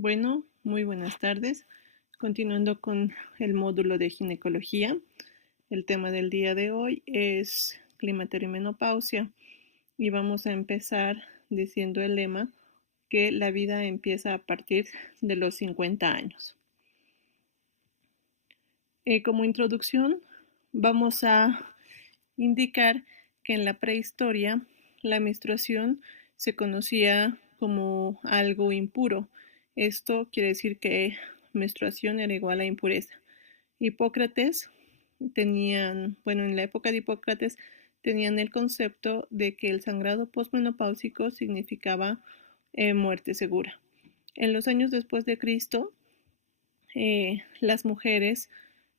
Bueno, muy buenas tardes. Continuando con el módulo de ginecología, el tema del día de hoy es climaterio y menopausia y vamos a empezar diciendo el lema que la vida empieza a partir de los 50 años. Como introducción, vamos a indicar que en la prehistoria la menstruación se conocía como algo impuro. Esto quiere decir que menstruación era igual a impureza. Hipócrates en la época de Hipócrates tenían el concepto de que el sangrado posmenopáusico significaba muerte segura. En los años después de Cristo, las mujeres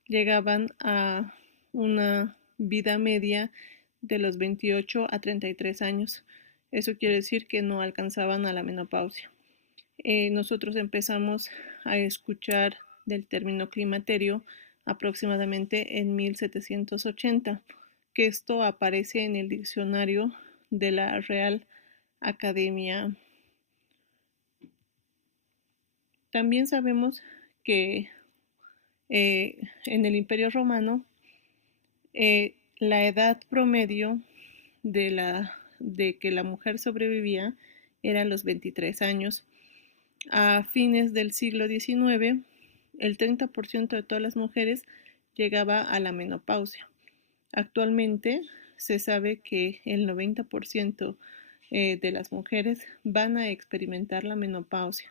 llegaban a una vida media de los 28 a 33 años. Eso quiere decir que no alcanzaban a la menopausia. Nosotros empezamos a escuchar del término climaterio aproximadamente en 1780, que esto aparece en el diccionario de la Real Academia. También sabemos que en el Imperio Romano la edad promedio de que la mujer sobrevivía era los 23 años. A fines del siglo XIX, el 30% de todas las mujeres llegaba a la menopausia. Actualmente se sabe que el 90% de las mujeres van a experimentar la menopausia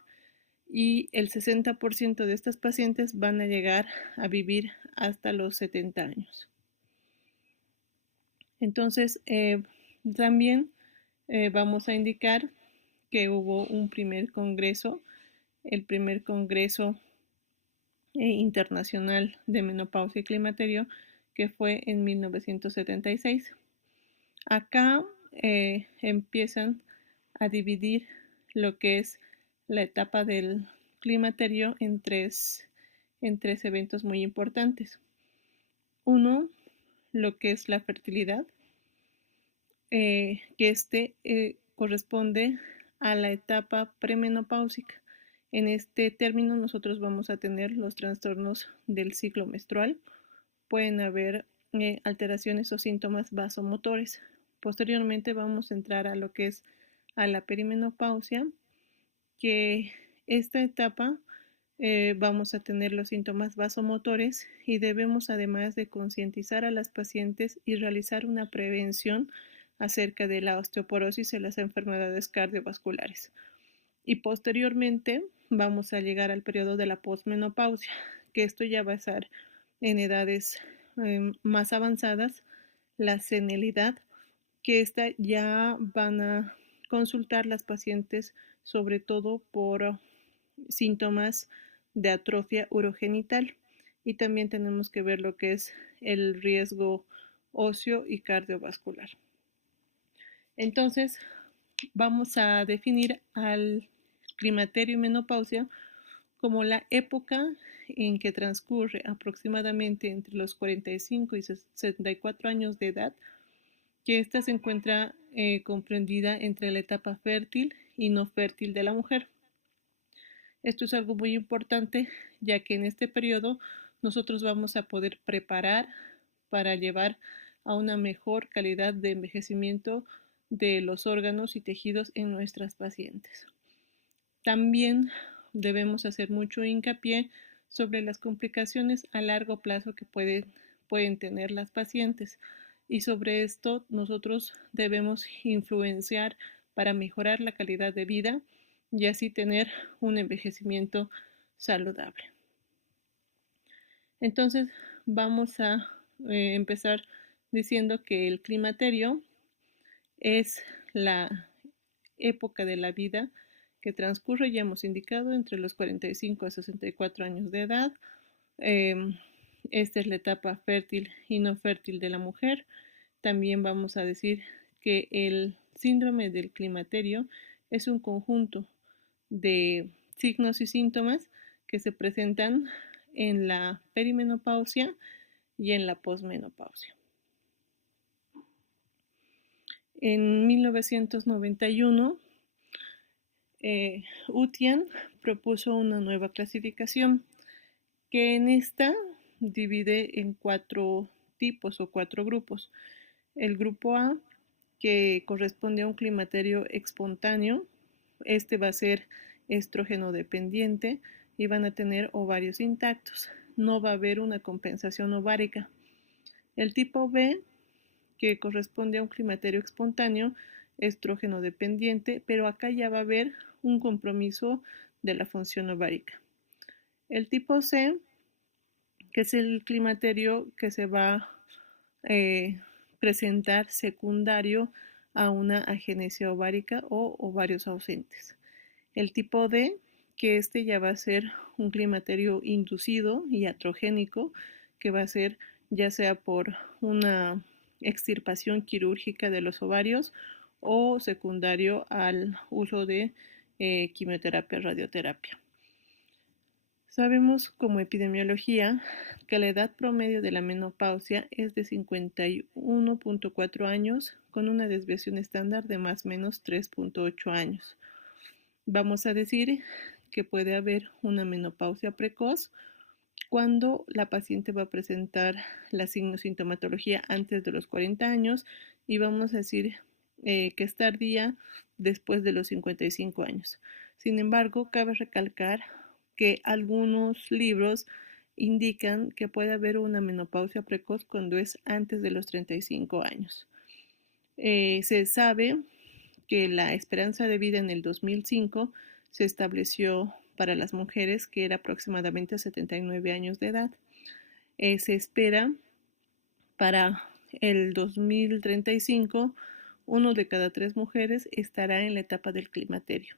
y el 60% de estas pacientes van a llegar a vivir hasta los 70 años. Entonces, también vamos a indicar que hubo un primer congreso, el primer congreso internacional de menopausia y climaterio, que fue en 1976. Acá empiezan a dividir lo que es la etapa del climaterio en tres eventos muy importantes. Uno, lo que es la fertilidad, que corresponde a la etapa premenopáusica. En este término nosotros vamos a tener los trastornos del ciclo menstrual. Pueden haber alteraciones o síntomas vasomotores. Posteriormente vamos a entrar a lo que es a la perimenopausia, que esta etapa vamos a tener los síntomas vasomotores y debemos, además de concientizar a las pacientes y realizar una prevención acerca de la osteoporosis y las enfermedades cardiovasculares. Y posteriormente vamos a llegar al periodo de la posmenopausia, que esto ya va a ser en edades más avanzadas, la senilidad, que esta ya van a consultar las pacientes sobre todo por síntomas de atrofia urogenital, y también tenemos que ver lo que es el riesgo óseo y cardiovascular. Entonces, vamos a definir al climaterio y menopausia como la época en que transcurre aproximadamente entre los 45 y 64 años de edad, que ésta se encuentra comprendida entre la etapa fértil y no fértil de la mujer. Esto es algo muy importante, ya que en este periodo nosotros vamos a poder preparar para llevar a una mejor calidad de envejecimiento de los órganos y tejidos en nuestras pacientes. También debemos hacer mucho hincapié sobre las complicaciones a largo plazo que pueden tener las pacientes, y sobre esto nosotros debemos influenciar para mejorar la calidad de vida y así tener un envejecimiento saludable. Entonces vamos a empezar diciendo que el climaterio es la época de la vida que transcurre, ya hemos indicado, entre los 45 a 64 años de edad. Esta es la etapa fértil y no fértil de la mujer. También vamos a decir que el síndrome del climaterio es un conjunto de signos y síntomas que se presentan en la perimenopausia y en la posmenopausia. En 1991 Utian propuso una nueva clasificación que en esta divide en 4 tipos o 4 grupos. El grupo A, que corresponde a un climaterio espontáneo, este va a ser estrógeno dependiente y van a tener ovarios intactos. No va a haber una compensación ovárica. El tipo B, que corresponde a un climaterio espontáneo, estrógeno dependiente, pero acá ya va a haber un compromiso de la función ovárica. El tipo C, que es el climaterio que se va a presentar secundario a una agenesia ovárica o ovarios ausentes. El tipo D, que este ya va a ser un climaterio inducido y iatrogénico, que va a ser ya sea por una extirpación quirúrgica de los ovarios o secundario al uso de quimioterapia, radioterapia. Sabemos como epidemiología que la edad promedio de la menopausia es de 51.4 años con una desviación estándar de más o menos 3.8 años. Vamos a decir que puede haber una menopausia precoz cuando la paciente va a presentar la sintomatología antes de los 40 años y vamos a decir que es tardía después de los 55 años. Sin embargo, cabe recalcar que algunos libros indican que puede haber una menopausia precoz cuando es antes de los 35 años. Se sabe que la esperanza de vida en el 2005 se estableció para las mujeres que era aproximadamente 79 años de edad. Se espera para el 2035, 1 de cada 3 mujeres estará en la etapa del climaterio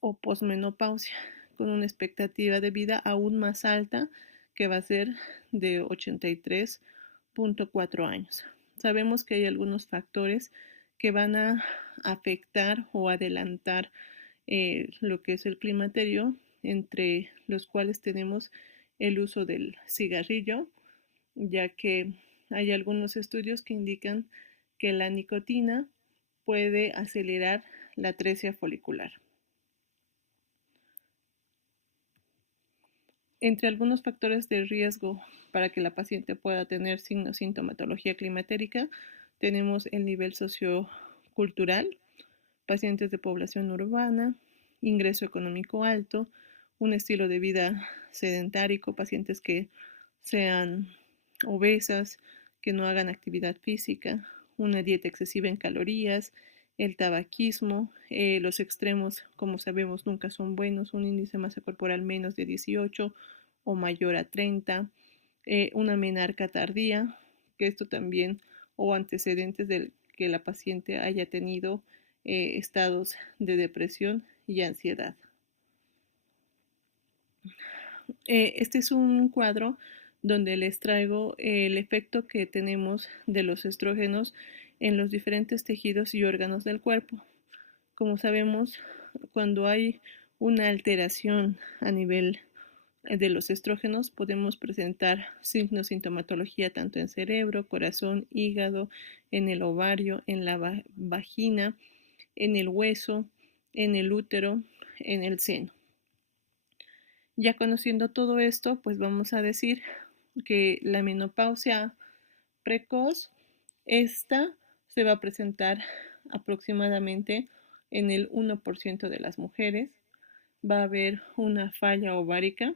o posmenopausia, con una expectativa de vida aún más alta, que va a ser de 83.4 años. Sabemos que hay algunos factores que van a afectar o adelantar lo que es el climaterio, entre los cuales tenemos el uso del cigarrillo, ya que hay algunos estudios que indican que la nicotina puede acelerar la atresia folicular. Entre algunos factores de riesgo para que la paciente pueda tener sintomatología climatérica, tenemos el nivel sociocultural, pacientes de población urbana, ingreso económico alto, un estilo de vida sedentárico, pacientes que sean obesas, que no hagan actividad física, una dieta excesiva en calorías, el tabaquismo, los extremos, como sabemos, nunca son buenos, un índice de masa corporal menos de 18 o mayor a 30, una menarca tardía, que esto también, o antecedentes de que la paciente haya tenido estados de depresión y ansiedad. Este es un cuadro donde les traigo el efecto que tenemos de los estrógenos en los diferentes tejidos y órganos del cuerpo. Como sabemos, cuando hay una alteración a nivel de los estrógenos, podemos presentar signos, sintomatología tanto en cerebro, corazón, hígado, en el ovario, en la vagina, en el hueso, en el útero, en el seno. Ya conociendo todo esto, pues vamos a decir que la menopausia precoz, esta se va a presentar aproximadamente en el 1% de las mujeres. Va a haber una falla ovárica.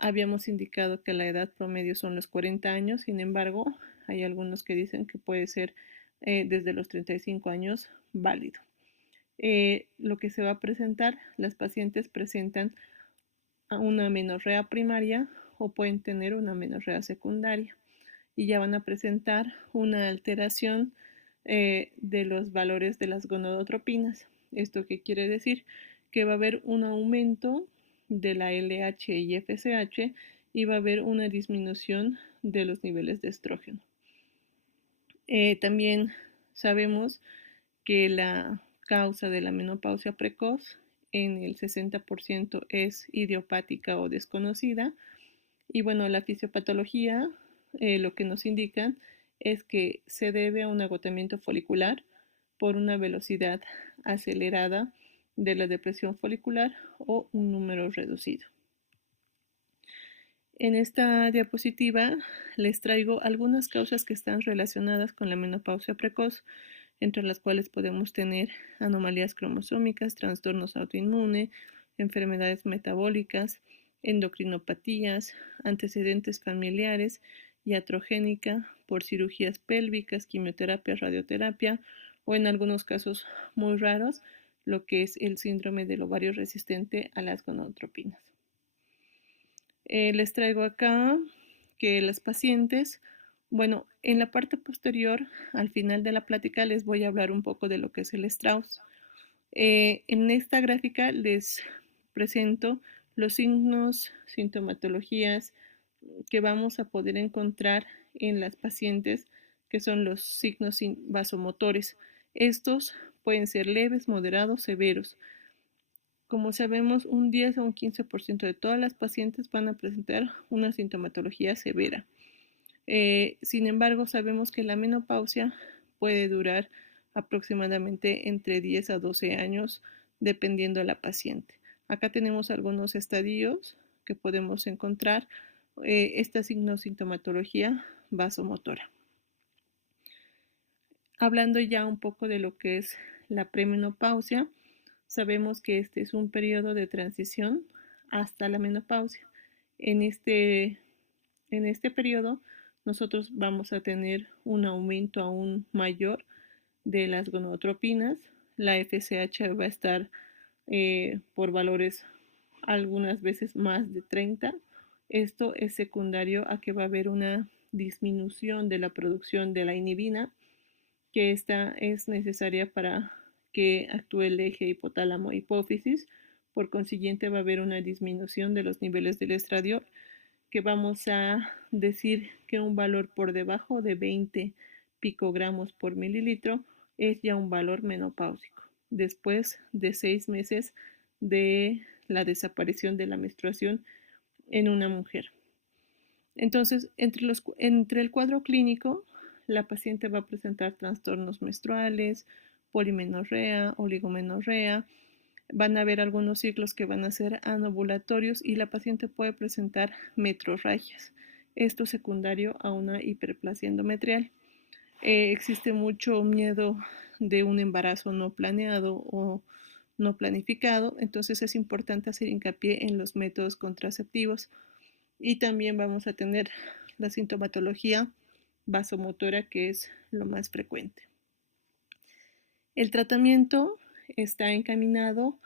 Habíamos indicado que la edad promedio son los 40 años, sin embargo, hay algunos que dicen que puede ser desde los 35 años válido. Lo que se va a presentar, las pacientes presentan a una menorrea primaria o pueden tener una menorrea secundaria y ya van a presentar una alteración de los valores de las gonadotropinas. ¿Esto qué quiere decir? Que va a haber un aumento de la LH y FSH y va a haber una disminución de los niveles de estrógeno. También sabemos que la causa de la menopausia precoz en el 60% es idiopática o desconocida. Y bueno, la fisiopatología lo que nos indican es que se debe a un agotamiento folicular por una velocidad acelerada de la depresión folicular o un número reducido. En esta diapositiva les traigo algunas causas que están relacionadas con la menopausia precoz, entre las cuales podemos tener anomalías cromosómicas, trastornos autoinmunes, enfermedades metabólicas, endocrinopatías, antecedentes familiares, iatrogénica por cirugías pélvicas, quimioterapia, radioterapia o en algunos casos muy raros, lo que es el síndrome del ovario resistente a las gonadotropinas. Les traigo acá que las pacientes, bueno, en la parte posterior, al final de la plática, les voy a hablar un poco de lo que es el Strauss. En esta gráfica les presento los signos, sintomatologías que vamos a poder encontrar en las pacientes, que son los signos vasomotores. Estos pueden ser leves, moderados, severos. Como sabemos, un 10 o un 15% de todas las pacientes van a presentar una sintomatología severa. Sin embargo, sabemos que la menopausia puede durar aproximadamente entre 10 a 12 años, dependiendo de la paciente. Acá tenemos algunos estadios que podemos encontrar esta sintomatología vasomotora. Hablando ya un poco de lo que es la premenopausia, sabemos que este es un periodo de transición hasta la menopausia. En este periodo nosotros vamos a tener un aumento aún mayor de las gonadotropinas. La FSH va a estar por valores algunas veces más de 30. Esto es secundario a que va a haber una disminución de la producción de la inhibina, que esta es necesaria para que actúe el eje hipotálamo-hipófisis. Por consiguiente, va a haber una disminución de los niveles del estradiol, que vamos a decir que un valor por debajo de 20 picogramos por mililitro es ya un valor menopáusico, después de 6 meses de la desaparición de la menstruación en una mujer. Entonces, entre el cuadro clínico, la paciente va a presentar trastornos menstruales, polimenorrea, oligomenorrea, van a haber algunos ciclos que van a ser anovulatorios y la paciente puede presentar metrorragias. Esto secundario a una hiperplasia endometrial. Existe mucho miedo de un embarazo no planeado o no planificado, entonces es importante hacer hincapié en los métodos contraceptivos. Y también vamos a tener la sintomatología vasomotora, que es lo más frecuente. El tratamiento está encaminado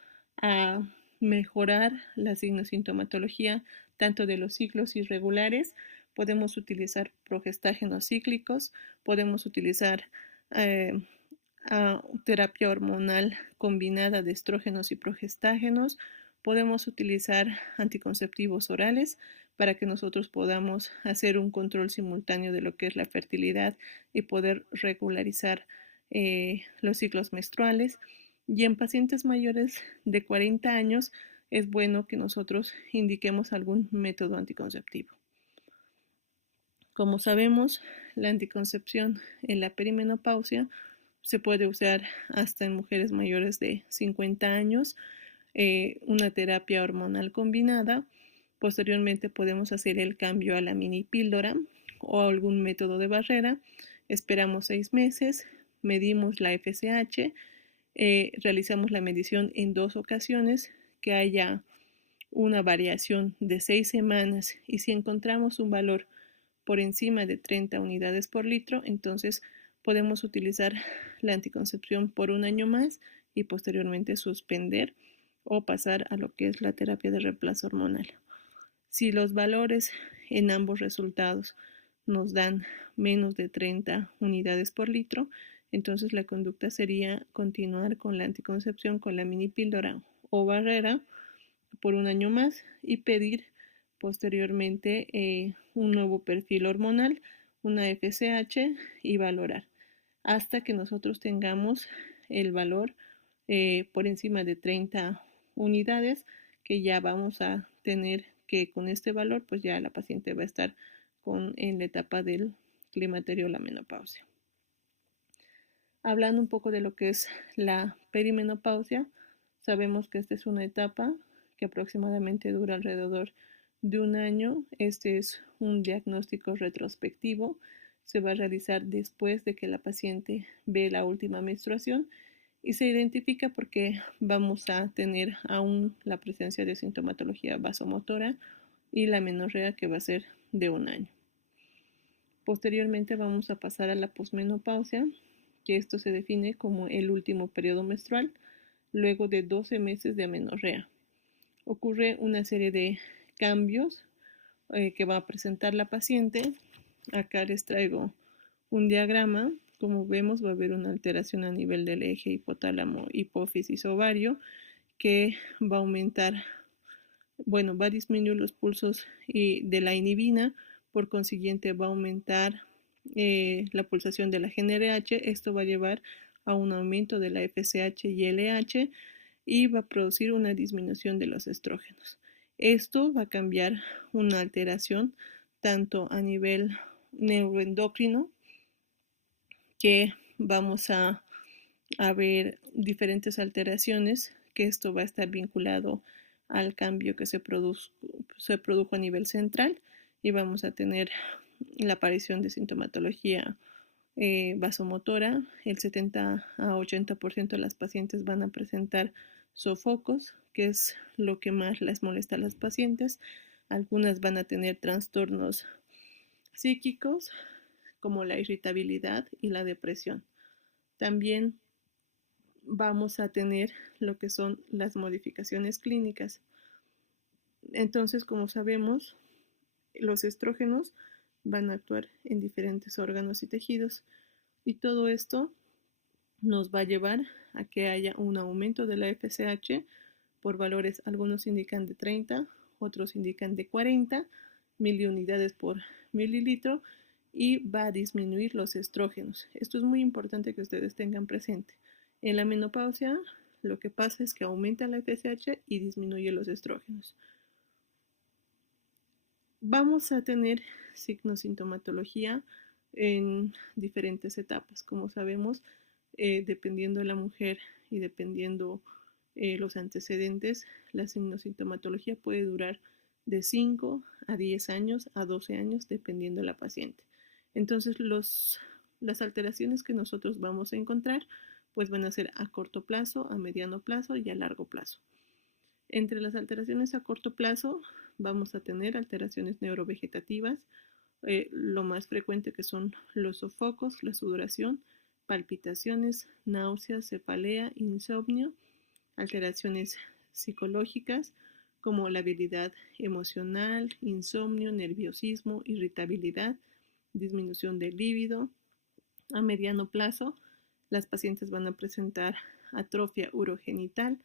a mejorar la sintomatología tanto de los ciclos irregulares. Podemos utilizar progestágenos cíclicos, podemos utilizar terapia hormonal combinada de estrógenos y progestágenos, podemos utilizar anticonceptivos orales para que nosotros podamos hacer un control simultáneo de lo que es la fertilidad y poder regularizar los ciclos menstruales. Y en pacientes mayores de 40 años es bueno que nosotros indiquemos algún método anticonceptivo. Como sabemos, la anticoncepción en la perimenopausia se puede usar hasta en mujeres mayores de 50 años, una terapia hormonal combinada. Posteriormente podemos hacer el cambio a la mini píldora o algún método de barrera. Esperamos 6 meses, medimos la FSH, realizamos la medición en 2 ocasiones, que haya una variación de 6 semanas y si encontramos un valor por encima de 30 unidades por litro, entonces podemos utilizar la anticoncepción por un año más y posteriormente suspender o pasar a lo que es la terapia de reemplazo hormonal. Si los valores en ambos resultados nos dan menos de 30 unidades por litro, entonces la conducta sería continuar con la anticoncepción con la mini píldora o barrera por un año más y pedir posteriormente un nuevo perfil hormonal, una FSH y valorar hasta que nosotros tengamos el valor por encima de 30 unidades, que ya vamos a tener que con este valor pues ya la paciente va a estar en la etapa del climaterio o la menopausia. Hablando un poco de lo que es la perimenopausia, Sabemos que esta es una etapa que aproximadamente dura alrededor de un año. Este es un diagnóstico retrospectivo. Se va a realizar después de que la paciente ve la última menstruación y se identifica porque vamos a tener aún la presencia de sintomatología vasomotora y la menorrea, que va a ser de un año. Posteriormente vamos a pasar a la posmenopausia, que esto se define como el último periodo menstrual luego de 12 meses de amenorrea. Ocurre una serie de cambios que va a presentar la paciente. Acá les traigo un diagrama. Como vemos, va a haber una alteración a nivel del eje hipotálamo, hipófisis, ovario, que va a aumentar, bueno, va a disminuir los pulsos de la inhibina, por consiguiente va a aumentar la pulsación de la GnRH. Esto va a llevar a un aumento de la FSH y LH y va a producir una disminución de los estrógenos. Esto va a cambiar una alteración tanto a nivel neuroendocrino, que vamos a ver diferentes alteraciones, que esto va a estar vinculado al cambio que se produjo a nivel central, y vamos a tener la aparición de sintomatología vasomotora. El 70 a 80% de las pacientes van a presentar sofocos, que es lo que más les molesta a las pacientes. Algunas van a tener trastornos psíquicos como la irritabilidad y la depresión. También vamos a tener lo que son las modificaciones clínicas. Entonces, como sabemos, los estrógenos van a actuar en diferentes órganos y tejidos, y todo esto nos va a llevar a que haya un aumento de la FSH por valores. Algunos indican de 30, otros indican de 40 miliunidades por mililitro, y va a disminuir los estrógenos. Esto es muy importante que ustedes tengan presente. En la menopausia lo que pasa es que aumenta la FSH y disminuye los estrógenos. Vamos a tener signosintomatología en diferentes etapas. Como sabemos, dependiendo de la mujer y dependiendo los antecedentes, la signosintomatología puede durar de 5 a 10 años, a 12 años, dependiendo de la paciente. Entonces, las alteraciones que nosotros vamos a encontrar pues van a ser a corto plazo, a mediano plazo y a largo plazo. Entre las alteraciones a corto plazo vamos a tener alteraciones neurovegetativas, lo más frecuente, que son los sofocos, la sudoración, palpitaciones, náuseas, cefalea, insomnio. Alteraciones psicológicas como labilidad emocional, insomnio, nerviosismo, irritabilidad, disminución del líbido. A mediano plazo, las pacientes van a presentar atrofia urogenital.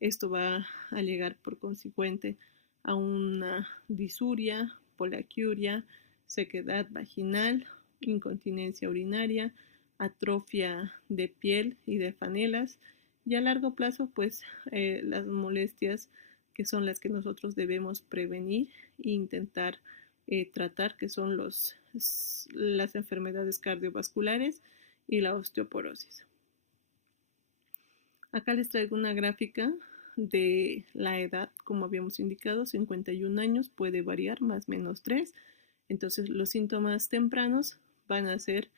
Esto va a llegar por consiguiente a una disuria, poliaquiuria, sequedad vaginal, incontinencia urinaria, atrofia de piel y de fanelas. Y a largo plazo, pues las molestias, que son las que nosotros debemos prevenir e intentar tratar, que son las enfermedades cardiovasculares y la osteoporosis. Acá les traigo una gráfica de la edad. Como habíamos indicado, 51 años, puede variar más menos 3. Entonces, los síntomas tempranos van a ser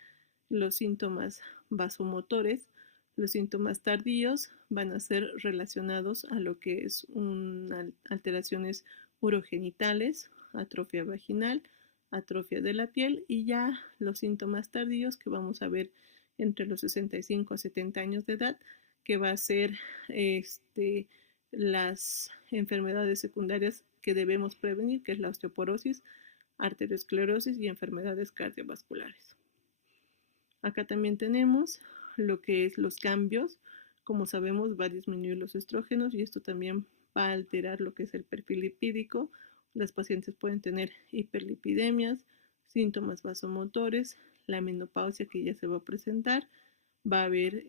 los síntomas vasomotores. Los síntomas tardíos van a ser relacionados a lo que es alteraciones urogenitales, atrofia vaginal, atrofia de la piel, y ya los síntomas tardíos que vamos a ver entre los 65 a 70 años de edad, que va a ser las enfermedades secundarias que debemos prevenir, que es la osteoporosis, arteriosclerosis y enfermedades cardiovasculares. Acá también tenemos lo que es los cambios. Como sabemos, va a disminuir los estrógenos y esto también va a alterar lo que es el perfil lipídico. Las pacientes pueden tener hiperlipidemias, síntomas vasomotores, la menopausia que ya se va a presentar. Va a haber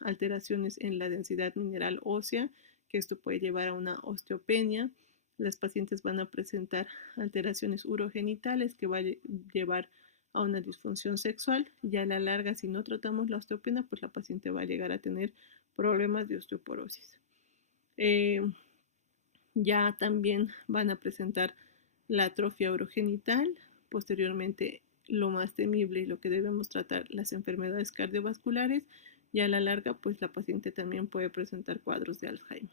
alteraciones en la densidad mineral ósea, que esto puede llevar a una osteopenia. Las pacientes van a presentar alteraciones urogenitales, que va a llevar a una disfunción sexual, y a la larga, si no tratamos la osteopenia, pues la paciente va a llegar a tener problemas de osteoporosis. Eh, ya también van a presentar la atrofia urogenital, posteriormente lo más temible y lo que debemos tratar, las enfermedades cardiovasculares, y a la larga pues la paciente también puede presentar cuadros de Alzheimer.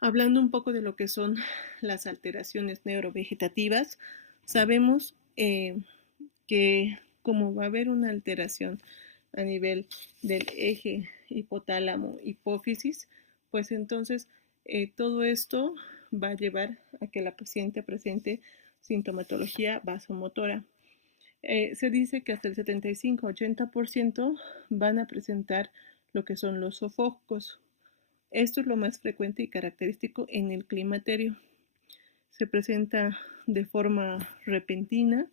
Hablando un poco de lo que son las alteraciones neurovegetativas, sabemos que como va a haber una alteración a nivel del eje hipotálamo-hipófisis, pues entonces todo esto va a llevar a que la paciente presente sintomatología vasomotora. Se dice que hasta el 75-80% van a presentar lo que son los sofocos. Esto es lo más frecuente y característico en el climaterio. Se presenta de forma repentina,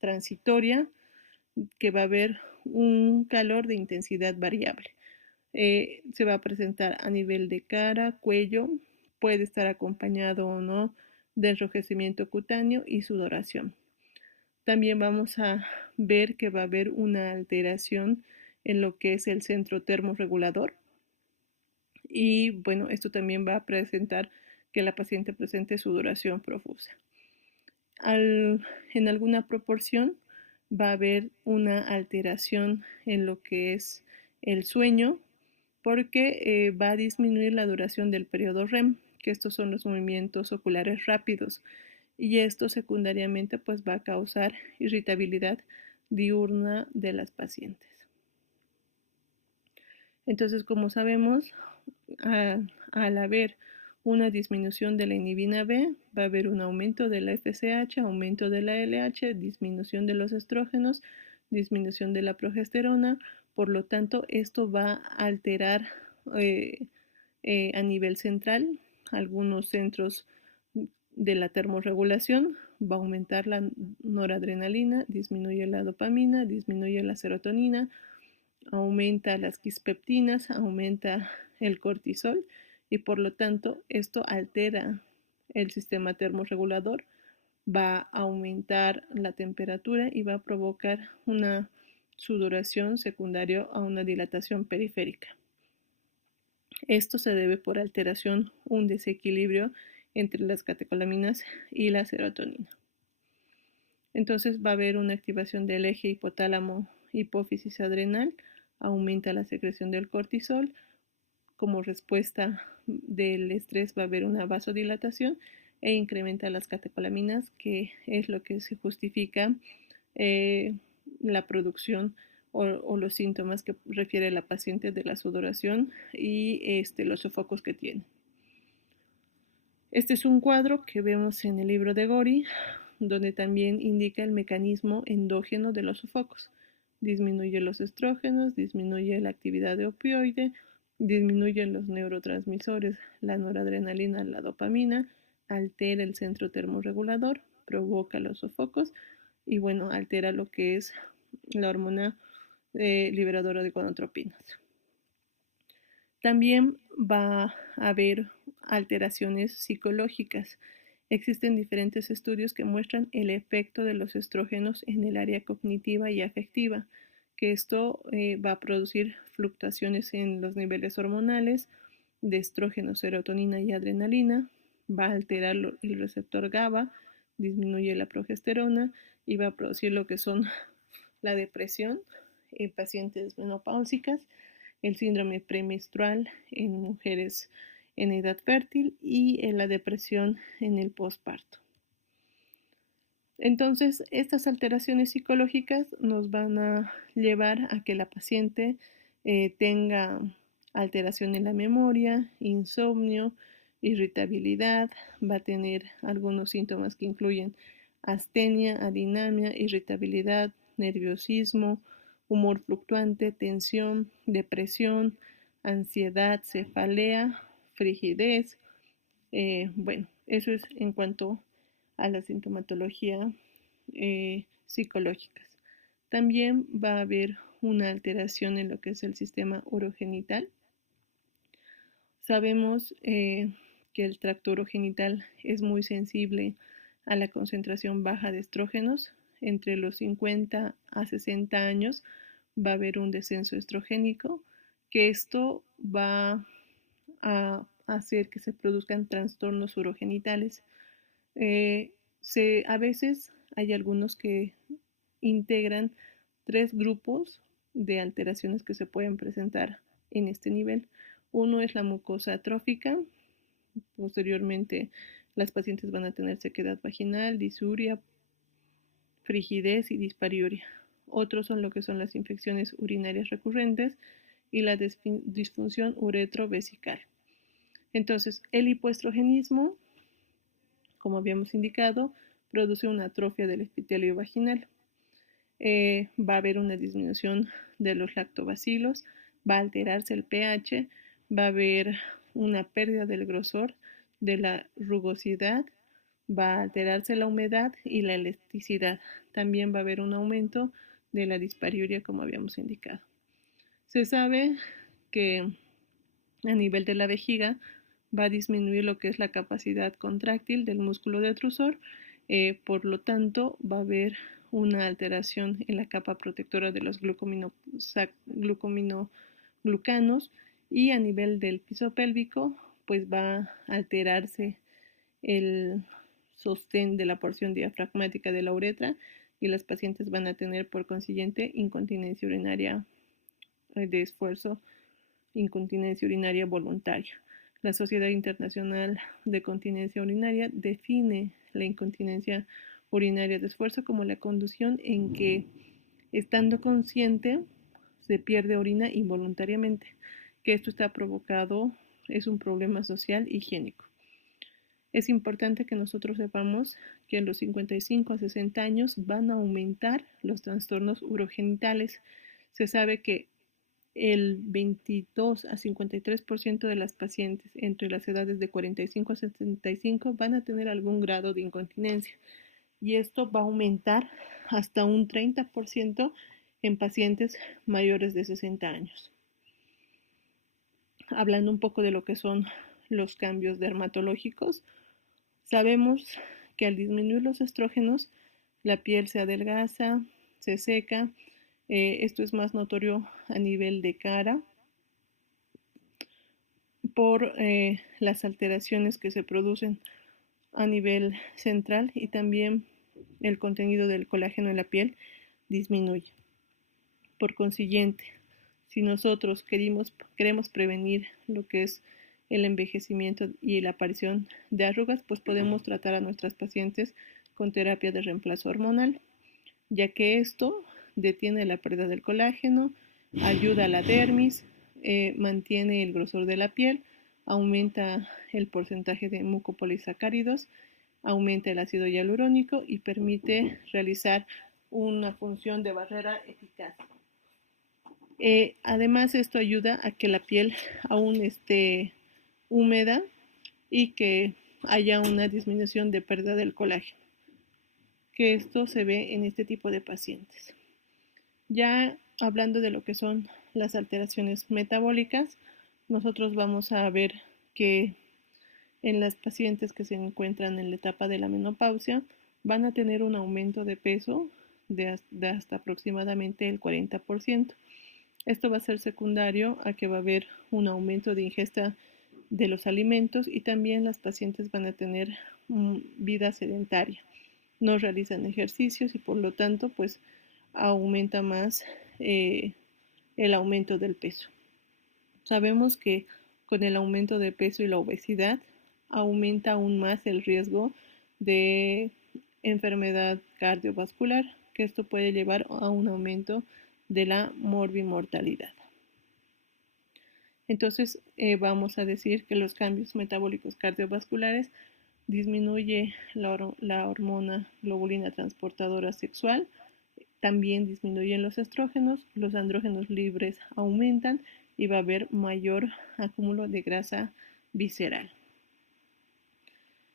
transitoria, que va a haber un calor de intensidad variable. Se va a presentar a nivel de cara, cuello, puede estar acompañado o no de enrojecimiento cutáneo y sudoración. También vamos a ver que va a haber una alteración en lo que es el centro termorregulador, y bueno, esto también va a presentar que la paciente presente sudoración profusa. En alguna proporción va a haber una alteración en lo que es el sueño, porque va a disminuir la duración del periodo REM, que estos son los movimientos oculares rápidos, y esto secundariamente pues va a causar irritabilidad diurna de las pacientes. Entonces, como sabemos, al haber una disminución de la inhibina B, va a haber un aumento de la FSH, aumento de la LH, disminución de los estrógenos, disminución de la progesterona. Por lo tanto, esto va a alterar a nivel central algunos centros de la termorregulación, va a aumentar la noradrenalina, disminuye la dopamina, disminuye la serotonina, aumenta las quispeptinas, aumenta el cortisol, y por lo tanto esto altera el sistema termorregulador, va a aumentar la temperatura y va a provocar una sudoración secundaria a una dilatación periférica. Esto se debe por alteración, un desequilibrio entre las catecolaminas y la serotonina. Entonces va a haber una activación del eje hipotálamo hipófisis adrenal, aumenta la secreción del cortisol. Como respuesta del estrés va a haber una vasodilatación e incrementa las catecolaminas, que es lo que se justifica la producción o los síntomas que refiere la paciente de la sudoración y los sofocos que tiene. Este es un cuadro que vemos en el libro de Gori, donde también indica el mecanismo endógeno de los sofocos. Disminuye los estrógenos, disminuye la actividad de opioide, disminuye los neurotransmisores, la noradrenalina, la dopamina, altera el centro termorregulador, provoca los sofocos y bueno, altera lo que es la hormona liberadora de gonotropinas. También va a haber alteraciones psicológicas. Existen diferentes estudios que muestran el efecto de los estrógenos en el área cognitiva y afectiva, que esto va a producir fluctuaciones en los niveles hormonales de estrógeno, serotonina y adrenalina, va a alterar el receptor GABA, disminuye la progesterona y va a producir lo que son la depresión en pacientes menopáusicas, el síndrome premenstrual en mujeres en edad fértil y en la depresión en el posparto. Entonces, estas alteraciones psicológicas nos van a llevar a que la paciente tenga alteración en la memoria, insomnio, irritabilidad, va a tener algunos síntomas que incluyen astenia, adinamia, irritabilidad, nerviosismo, humor fluctuante, tensión, depresión, ansiedad, cefalea, frigidez. Bueno, eso es en cuanto a la sintomatología psicológicas. También va a haber una alteración en lo que es el sistema urogenital. Sabemos que el tracto urogenital es muy sensible a la concentración baja de estrógenos. Entre los 50 a 60 años va a haber un descenso estrogénico que esto va a hacer que se produzcan trastornos urogenitales. A veces hay algunos que integran 3 grupos de alteraciones que se pueden presentar en este nivel. Uno es la mucosa atrófica. Posteriormente, las pacientes van a tener sequedad vaginal, disuria, frigidez y dispariuria. Otros son lo que son las infecciones urinarias recurrentes y la disfunción uretrovesical. Entonces, el hipoestrogenismo, como habíamos indicado, produce una atrofia del epitelio vaginal. Va a haber una disminución de los lactobacilos, va a alterarse el pH, va a haber una pérdida del grosor, de la rugosidad, va a alterarse la humedad y la elasticidad. También va a haber un aumento de la dispariuria, como habíamos indicado. Se sabe que a nivel de la vejiga va a disminuir lo que es la capacidad contráctil del músculo detrusor, por lo tanto va a haber una alteración en la capa protectora de los glucominoglucanos, y a nivel del piso pélvico pues va a alterarse el sostén de la porción diafragmática de la uretra, y las pacientes van a tener por consiguiente incontinencia urinaria de esfuerzo, incontinencia urinaria voluntaria. La Sociedad Internacional de Continencia Urinaria define la incontinencia urinaria de esfuerzo como la condición en que, estando consciente, se pierde orina involuntariamente, que esto está provocado, es un problema social higiénico. Es importante que nosotros sepamos que en los 55 a 60 años van a aumentar los trastornos urogenitales. Se sabe que el 22 a 53% de las pacientes entre las edades de 45 a 75 van a tener algún grado de incontinencia, y esto va a aumentar hasta un 30% en pacientes mayores de 60 años. Hablando un poco de lo que son los cambios dermatológicos, sabemos que al disminuir los estrógenos, la piel se adelgaza, se seca. Esto es más notorio a nivel de cara por las alteraciones que se producen a nivel central, y también el contenido del colágeno en la piel disminuye. Por consiguiente, si nosotros queremos prevenir lo que es el envejecimiento y la aparición de arrugas, pues podemos tratar a nuestras pacientes con terapia de reemplazo hormonal, ya que esto detiene la pérdida del colágeno, ayuda a la dermis, mantiene el grosor de la piel, aumenta el porcentaje de mucopolisacáridos, aumenta el ácido hialurónico y permite realizar una función de barrera eficaz. Además, esto ayuda a que la piel aún esté húmeda y que haya una disminución de pérdida del colágeno, que esto se ve en este tipo de pacientes. Ya hablando de lo que son las alteraciones metabólicas, nosotros vamos a ver que en las pacientes que se encuentran en la etapa de la menopausia van a tener un aumento de peso de hasta aproximadamente el 40%. Esto va a ser secundario a que va a haber un aumento de ingesta de los alimentos, y también las pacientes van a tener vida sedentaria. No realizan ejercicios y por lo tanto pues aumenta más el aumento del peso. Sabemos que con el aumento de peso y la obesidad aumenta aún más el riesgo de enfermedad cardiovascular, que esto puede llevar a un aumento de la morbimortalidad. Entonces vamos a decir que los cambios metabólicos cardiovasculares disminuye la hormona globulina transportadora sexual, también disminuyen los estrógenos, los andrógenos libres aumentan y va a haber mayor acúmulo de grasa visceral.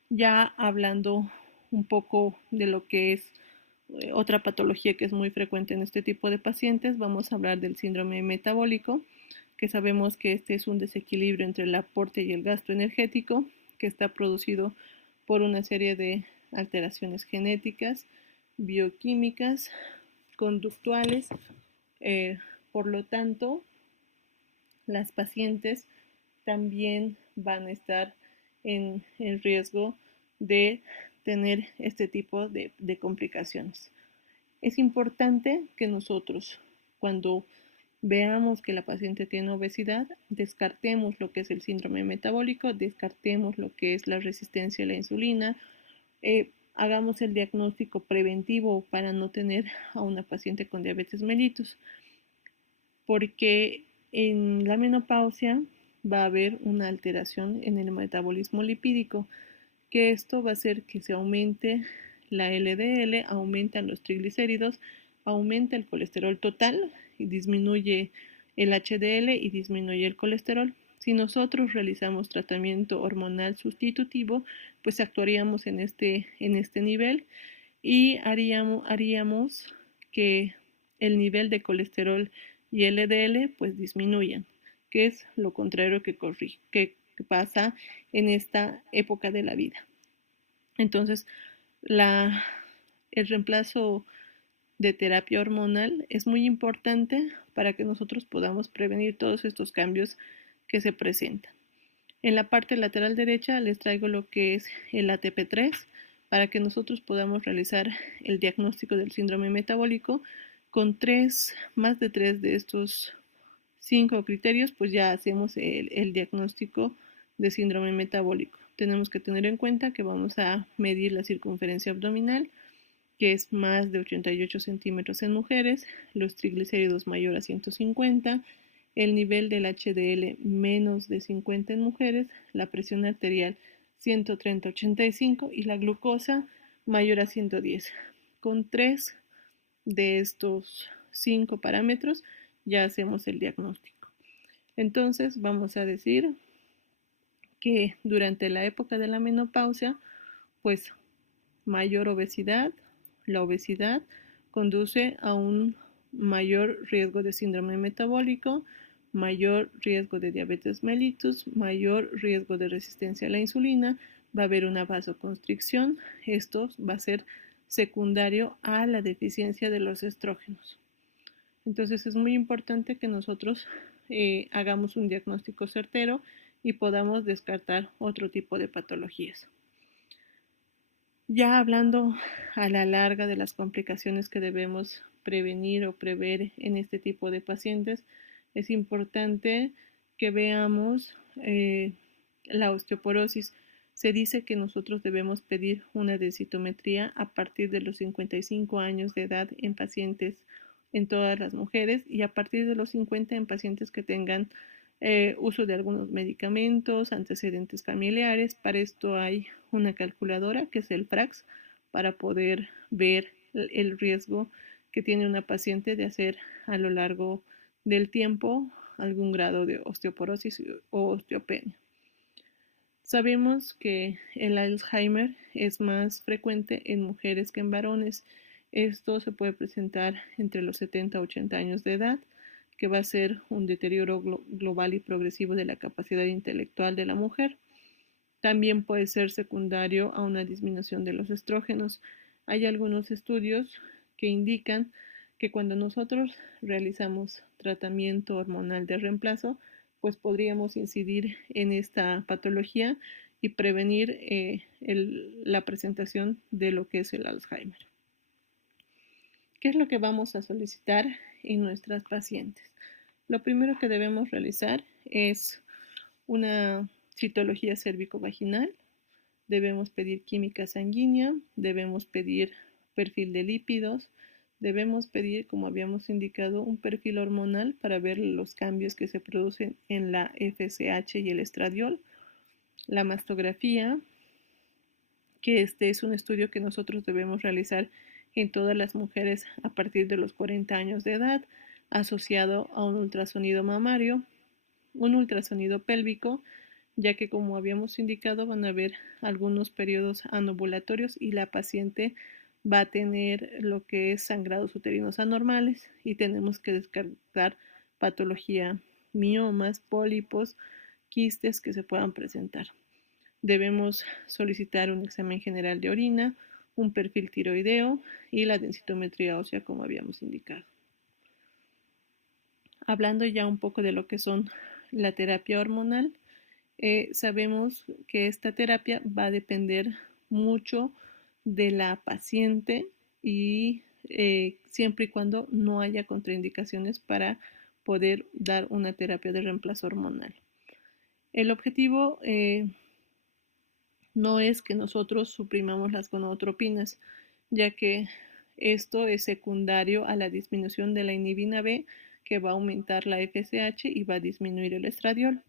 Ya hablando un poco de lo que es otra patología que es muy frecuente en este tipo de pacientes, vamos a hablar del síndrome metabólico, que sabemos que este es un desequilibrio entre el aporte y el gasto energético, que está producido por una serie de alteraciones genéticas, bioquímicas, conductuales. Por lo tanto, las pacientes también van a estar en riesgo de tener este tipo de complicaciones. Es importante que nosotros, cuando veamos que la paciente tiene obesidad, descartemos lo que es el síndrome metabólico, descartemos lo que es la resistencia a la insulina, hagamos el diagnóstico preventivo para no tener a una paciente con diabetes mellitus, porque en la menopausia va a haber una alteración en el metabolismo lipídico, que esto va a hacer que se aumente la LDL, aumentan los triglicéridos, aumenta el colesterol total y disminuye el HDL y disminuye el colesterol. Si nosotros realizamos tratamiento hormonal sustitutivo, pues actuaríamos en este nivel y haríamos que el nivel de colesterol y LDL pues disminuyan, que es lo contrario que pasa en esta época de la vida. Entonces, el reemplazo de terapia hormonal es muy importante para que nosotros podamos prevenir todos estos cambios que se presentan. En la parte lateral derecha les traigo lo que es el ATP3 para que nosotros podamos realizar el diagnóstico del síndrome metabólico con más de tres de estos 5 criterios, pues ya hacemos el diagnóstico de síndrome metabólico. Tenemos que tener en cuenta que vamos a medir la circunferencia abdominal, que es más de 88 centímetros en mujeres, los triglicéridos mayor a 150, el nivel del HDL menos de 50 en mujeres, la presión arterial 130-85 y la glucosa mayor a 110. Con 3 de estos 5 parámetros ya hacemos el diagnóstico. Entonces vamos a decir que durante la época de la menopausia, pues mayor obesidad, la obesidad conduce a un mayor riesgo de síndrome metabólico, mayor riesgo de diabetes mellitus, mayor riesgo de resistencia a la insulina, va a haber una vasoconstricción, esto va a ser secundario a la deficiencia de los estrógenos. Entonces es muy importante que nosotros hagamos un diagnóstico certero y podamos descartar otro tipo de patologías. Ya hablando a la larga de las complicaciones que debemos prevenir o prever en este tipo de pacientes, es importante que veamos la osteoporosis. Se dice que nosotros debemos pedir una densitometría a partir de los 55 años de edad en pacientes, en todas las mujeres, y a partir de los 50 en pacientes que tengan uso de algunos medicamentos, antecedentes familiares. Para esto hay una calculadora que es el FRAX para poder ver el riesgo que tiene una paciente de hacer a lo largo del tiempo algún grado de osteoporosis o osteopenia. Sabemos que el Alzheimer es más frecuente en mujeres que en varones. Esto se puede presentar entre los 70 a 80 años de edad, que va a ser un deterioro global y progresivo de la capacidad intelectual de la mujer. También puede ser secundario a una disminución de los estrógenos. Hay algunos estudios que indican que cuando nosotros realizamos tratamiento hormonal de reemplazo, pues podríamos incidir en esta patología y prevenir la presentación de lo que es el Alzheimer. ¿Qué es lo que vamos a solicitar en nuestras pacientes? Lo primero que debemos realizar es una citología cérvico-vaginal. Debemos pedir química sanguínea, debemos pedir perfil de lípidos, debemos pedir, como habíamos indicado, un perfil hormonal para ver los cambios que se producen en la FSH y el estradiol, la mastografía, que este es un estudio que nosotros debemos realizar en todas las mujeres a partir de los 40 años de edad, asociado a un ultrasonido mamario, un ultrasonido pélvico, ya que como habíamos indicado van a haber algunos periodos anovulatorios y la paciente va a tener lo que es sangrados uterinos anormales y tenemos que descartar patología, miomas, pólipos, quistes que se puedan presentar. Debemos solicitar un examen general de orina, un perfil tiroideo y la densitometría ósea como habíamos indicado. Hablando ya un poco de lo que son la terapia hormonal, sabemos que esta terapia va a depender mucho de la paciente y siempre y cuando no haya contraindicaciones para poder dar una terapia de reemplazo hormonal. El objetivo no es que nosotros suprimamos las gonadotropinas, ya que esto es secundario a la disminución de la inhibina B, que va a aumentar la FSH y va a disminuir el estradiol.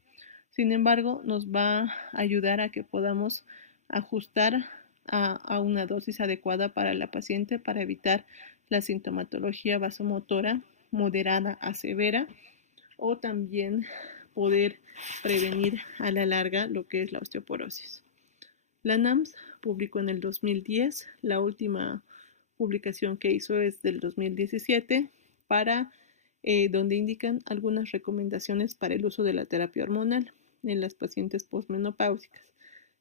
Sin embargo, nos va a ayudar a que podamos ajustar a una dosis adecuada para la paciente para evitar la sintomatología vasomotora moderada a severa o también poder prevenir a la larga lo que es la osteoporosis. La NAMS publicó en el 2010, la última publicación que hizo es del 2017, para donde indican algunas recomendaciones para el uso de la terapia hormonal en las pacientes posmenopáusicas.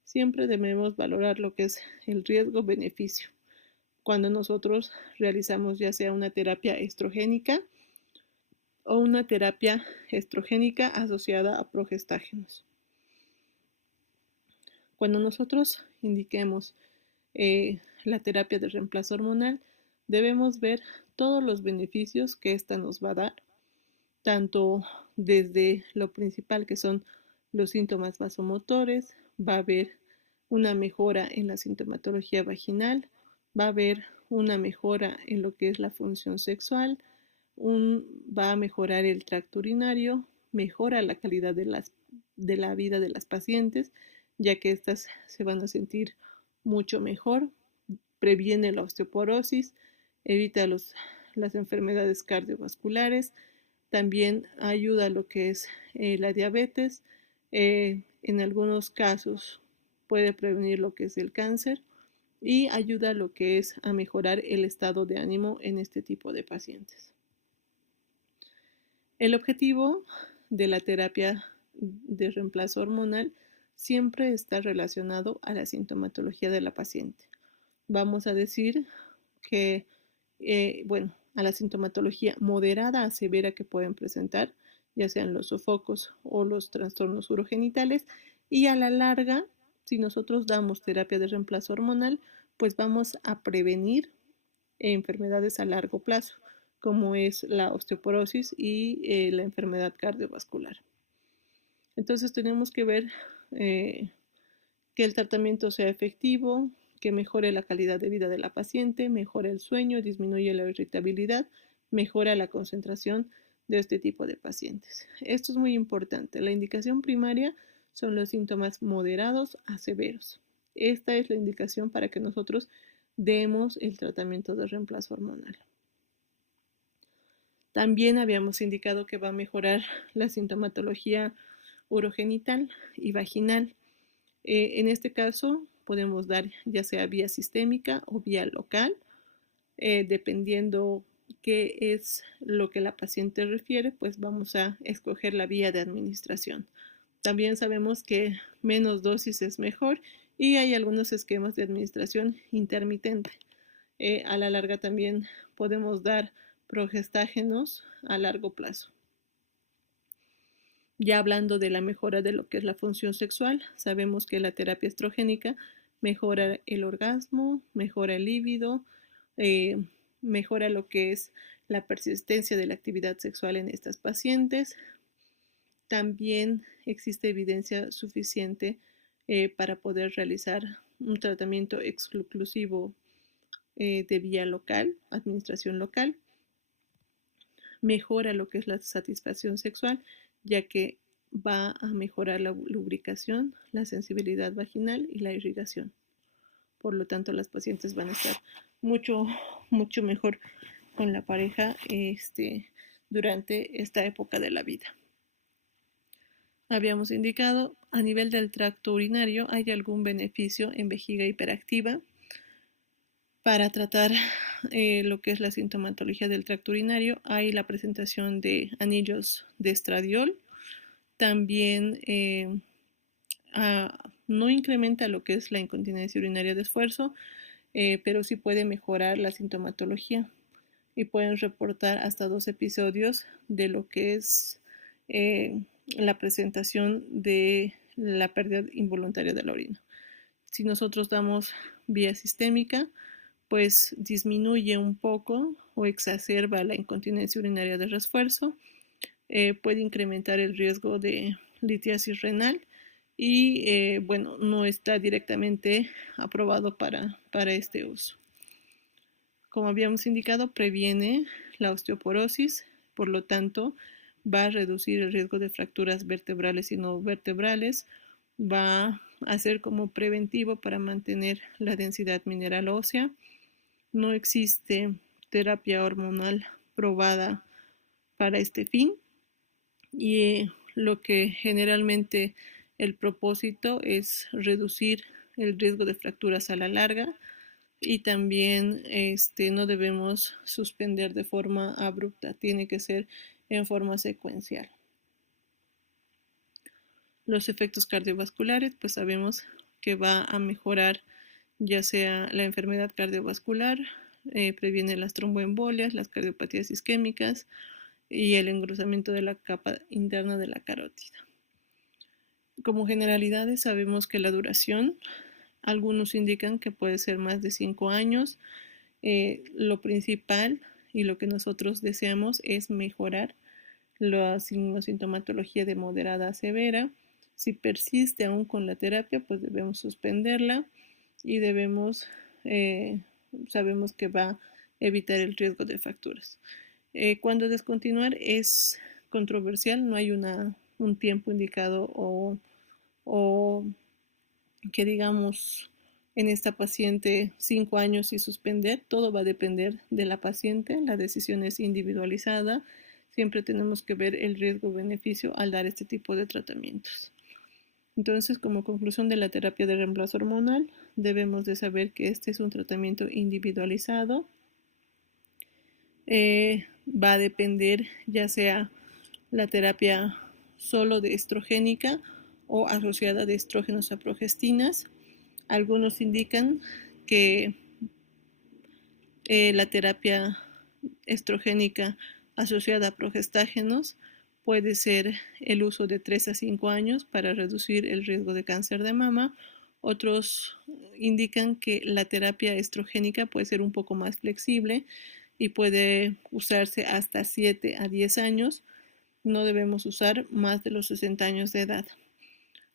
Siempre debemos valorar lo que es el riesgo-beneficio cuando nosotros realizamos ya sea una terapia estrogénica o una terapia estrogénica asociada a progestágenos. Cuando nosotros indiquemos la terapia de reemplazo hormonal, debemos ver todos los beneficios que ésta nos va a dar, tanto desde lo principal que son los síntomas vasomotores, va a haber una mejora en la sintomatología vaginal, va a haber una mejora en lo que es la función sexual, va a mejorar el tracto urinario, mejora la calidad de la vida de las pacientes, ya que éstas se van a sentir mucho mejor, previene la osteoporosis, evita las enfermedades cardiovasculares, también ayuda a lo que es la diabetes, en algunos casos puede prevenir lo que es el cáncer y ayuda a lo que es a mejorar el estado de ánimo en este tipo de pacientes. El objetivo de la terapia de reemplazo hormonal siempre está relacionado a la sintomatología de la paciente. Vamos a decir que, a la sintomatología moderada a severa que pueden presentar, ya sean los sofocos o los trastornos urogenitales, y a la larga, si nosotros damos terapia de reemplazo hormonal, pues vamos a prevenir enfermedades a largo plazo, como es la osteoporosis y la enfermedad cardiovascular. Entonces tenemos que ver que el tratamiento sea efectivo, que mejore la calidad de vida de la paciente, mejore el sueño, disminuye la irritabilidad, mejora la concentración de este tipo de pacientes. Esto es muy importante. La indicación primaria son los síntomas moderados a severos. Esta es la indicación para que nosotros demos el tratamiento de reemplazo hormonal. También habíamos indicado que va a mejorar la sintomatología urogenital y vaginal. En este caso podemos dar ya sea vía sistémica o vía local, dependiendo qué es lo que la paciente refiere, pues vamos a escoger la vía de administración. También sabemos que menos dosis es mejor y hay algunos esquemas de administración intermitente. A la larga también podemos dar progestágenos a largo plazo. Ya hablando de la mejora de lo que es la función sexual, sabemos que la terapia estrogénica mejora el orgasmo, mejora el líbido, mejora lo que es la persistencia de la actividad sexual en estas pacientes. También existe evidencia suficiente para poder realizar un tratamiento exclusivo de vía local, administración local. Mejora lo que es la satisfacción sexual, ya que va a mejorar la lubricación, la sensibilidad vaginal y la irrigación. Por lo tanto, las pacientes van a estar mucho mejor con la pareja durante esta época de la vida. Habíamos indicado, a nivel del tracto urinario, hay algún beneficio en vejiga hiperactiva para tratar lo que es la sintomatología del tracto urinario. Hay la presentación de anillos de estradiol. También no incrementa lo que es la incontinencia urinaria de esfuerzo, pero sí puede mejorar la sintomatología y pueden reportar hasta 2 episodios de lo que es la presentación de la pérdida involuntaria de la orina. Si nosotros damos vía sistémica, pues disminuye un poco o exacerba la incontinencia urinaria de refuerzo, puede incrementar el riesgo de litiasis renal y bueno, no está directamente aprobado para este uso. Como habíamos indicado, previene la osteoporosis, por lo tanto, va a reducir el riesgo de fracturas vertebrales y no vertebrales, va a ser como preventivo para mantener la densidad mineral ósea. No existe terapia hormonal probada para este fin y lo que generalmente el propósito es reducir el riesgo de fracturas a la larga y también no debemos suspender de forma abrupta, tiene que ser en forma secuencial. Los efectos cardiovasculares, pues sabemos que va a mejorar ya sea la enfermedad cardiovascular, previene las tromboembolias, las cardiopatías isquémicas y el engrosamiento de la capa interna de la carótida. Como generalidades sabemos que la duración, algunos indican que puede ser más de 5 años. Lo principal y lo que nosotros deseamos es mejorar la sintomatología de moderada a severa. Si persiste aún con la terapia, pues debemos suspenderla y sabemos que va a evitar el riesgo de fracturas. Cuando descontinuar es controversial, no hay un tiempo indicado o que digamos en esta paciente 5 años y suspender, todo va a depender de la paciente, la decisión es individualizada, siempre tenemos que ver el riesgo-beneficio al dar este tipo de tratamientos. Entonces, como conclusión de la terapia de reemplazo hormonal, debemos de saber que este es un tratamiento individualizado, va a depender ya sea la terapia solo de estrogénica o asociada de estrógenos a progestinas. Algunos indican que la terapia estrogénica asociada a progestágenos puede ser el uso de 3 a 5 años para reducir el riesgo de cáncer de mama. Otros indican que la terapia estrogénica puede ser un poco más flexible y puede usarse hasta 7 a 10 años. No debemos usar más de los 60 años de edad.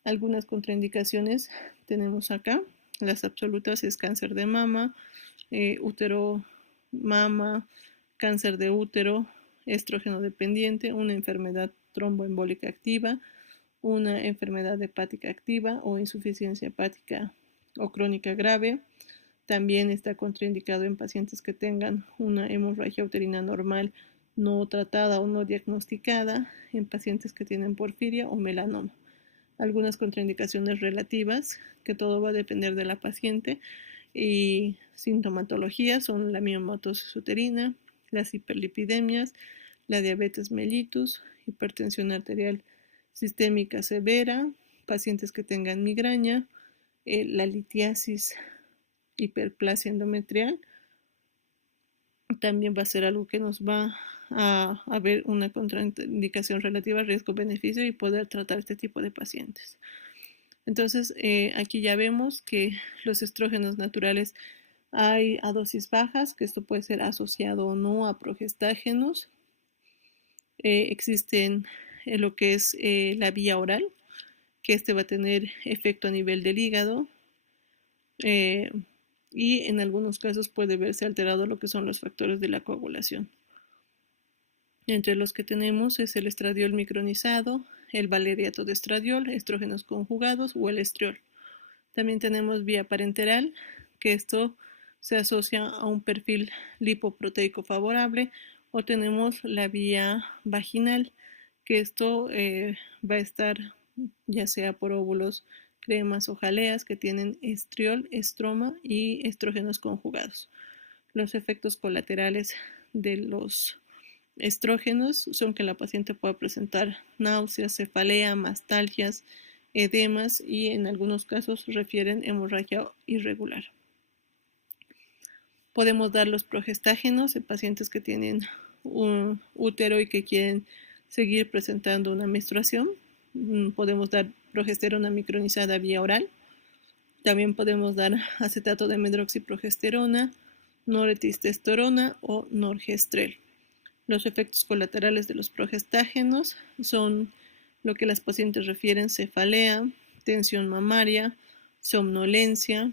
Algunas contraindicaciones tenemos acá. Las absolutas es cáncer de mama, útero, mama, cáncer de útero, estrógeno dependiente, una enfermedad tromboembólica activa, una enfermedad hepática activa o insuficiencia hepática o crónica grave. También está contraindicado en pacientes que tengan una hemorragia uterina normal no tratada o no diagnosticada, en pacientes que tienen porfiria o melanoma. Algunas contraindicaciones relativas, que todo va a depender de la paciente, y sintomatología son la miomatosis uterina, las hiperlipidemias, la diabetes mellitus, hipertensión arterial sistémica severa, pacientes que tengan migraña, la litiasis, hiperplasia endometrial, también va a ser algo que nos va a haber una contraindicación relativa a riesgo-beneficio y poder tratar este tipo de pacientes. Entonces, aquí ya vemos que los estrógenos naturales hay a dosis bajas, que esto puede ser asociado o no a progestágenos. Existen lo que es la vía oral, que este va a tener efecto a nivel del hígado. Y en algunos casos puede verse alterado lo que son los factores de la coagulación. Entre los que tenemos es el estradiol micronizado, el valeriato de estradiol, estrógenos conjugados o el estriol. También tenemos vía parenteral, que esto se asocia a un perfil lipoproteico favorable, o tenemos la vía vaginal, que esto va a estar ya sea por óvulos, cremas o jaleas que tienen estriol, estroma y estrógenos conjugados. Los efectos colaterales de los estrógenos son que la paciente pueda presentar náuseas, cefalea, mastalgias, edemas y en algunos casos refieren hemorragia irregular. Podemos dar los progestágenos en pacientes que tienen un útero y que quieren seguir presentando una menstruación. podemos dar progesterona micronizada vía oral. También podemos dar acetato de medroxiprogesterona, noretistesterona o norgestrel. Los efectos colaterales de los progestágenos son lo que las pacientes refieren: cefalea, tensión mamaria, somnolencia